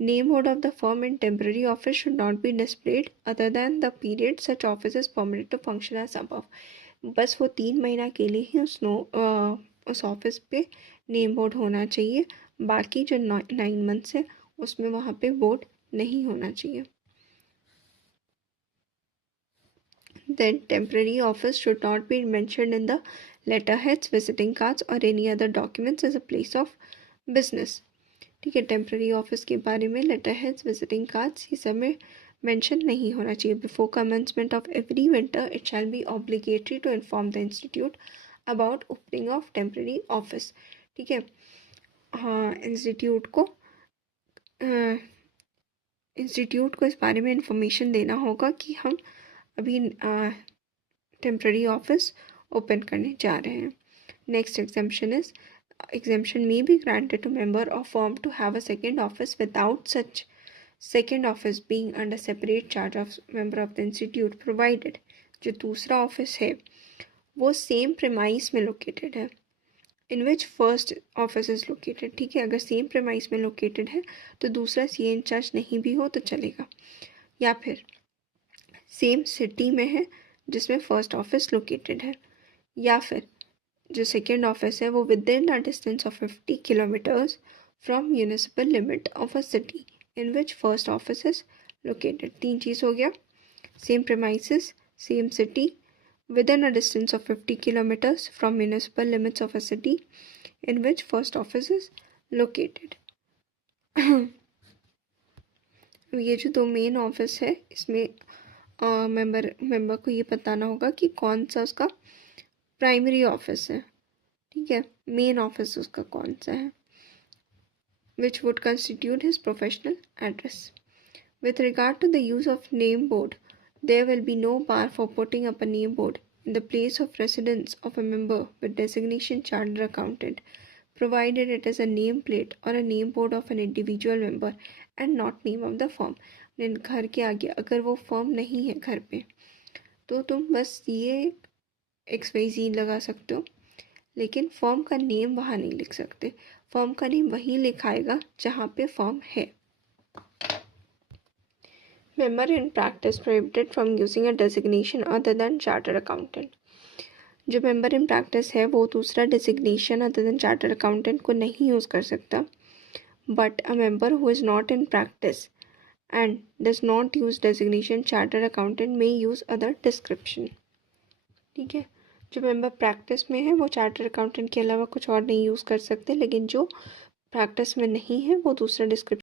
Name board of the firm in temporary office should not be displayed other than the period such office is permitted to function as above. बस वो 3 महीना के लिए ही उस office पे name board होना चाहिए, बाकी जो 9 मंथ्स है उसमें वहाँ पे बोर्ड नहीं होना चाहिए. Then temporary office should not be mentioned in the letterheads, visiting cards or any other documents as a place of business. ठीक है, टेम्प्रेरी ऑफिस के बारे में लेटर हेड्स, विजिटिंग कार्ड्स ये सब में मेंशन नहीं होना चाहिए. Before commencement of every winter it shall be obligatory to inform the institute about opening of temporary office. ठीक है, हाँ, इंस्टीट्यूट को इस बारे में इंफॉर्मेशन देना होगा कि हम अभी टेम्प्रेरी ऑफिस ओपन करने जा रहे हैं. Next exemption may be granted to member of firm to have a second office without such second office being under separate charge of member of the institute, provided जो दूसरा office है वो same premise में located है इन which first office is located. ठीक है, अगर same premise में लोकेटेड है तो दूसरा सी इंचार्ज नहीं भी हो तो चलेगा, या फिर सेम सिटी में है जिसमें फर्स्ट ऑफिस लोकेटेड है, या फिर जो सेकेंड ऑफिस है वो with in a distance of 50 kilometres from municipal limit of a city in which first office is located. 3 चीज़ हो गया, same premises, same city, with in a distance of 50 kilometres from municipal limits of a city in which first office is located. ये जो 2 main office है इसमें member को ये बताना होगा कि कौन सा उसका प्राइमरी ऑफिस है. ठीक है, मेन ऑफिस उसका कौन सा है, which would constitute his professional address. With regard to the use of name board, there will be no bar for putting up a name board in the place of residence of a member with designation chartered accountant, provided it is a name plate or a name board of an individual member and not name of the firm. घर के आगे अगर वो firm नहीं है घर पे तो तुम बस ये XYZ लगा सकते हो, लेकिन फर्म का नेम वहाँ नहीं लिख सकते. फर्म का नेम वहीं लिखाएगा जहाँ पे फर्म है. Member in practice prohibited from using a designation other than chartered accountant. जो मेंबर इन प्रैक्टिस है वो दूसरा designation other than chartered accountant को नहीं यूज़ कर सकता. But a member who is not in practice and does not use designation chartered accountant में use other description. ठीक है, जो मेंबर प्रैक्टिस में है वो चार्टर्ड अकाउंटेंट के अलावा कुछ और नहीं यूज़ कर सकते, लेकिन जो प्रैक्टिस में नहीं है वो दूसरा डिस्क्रिप्शन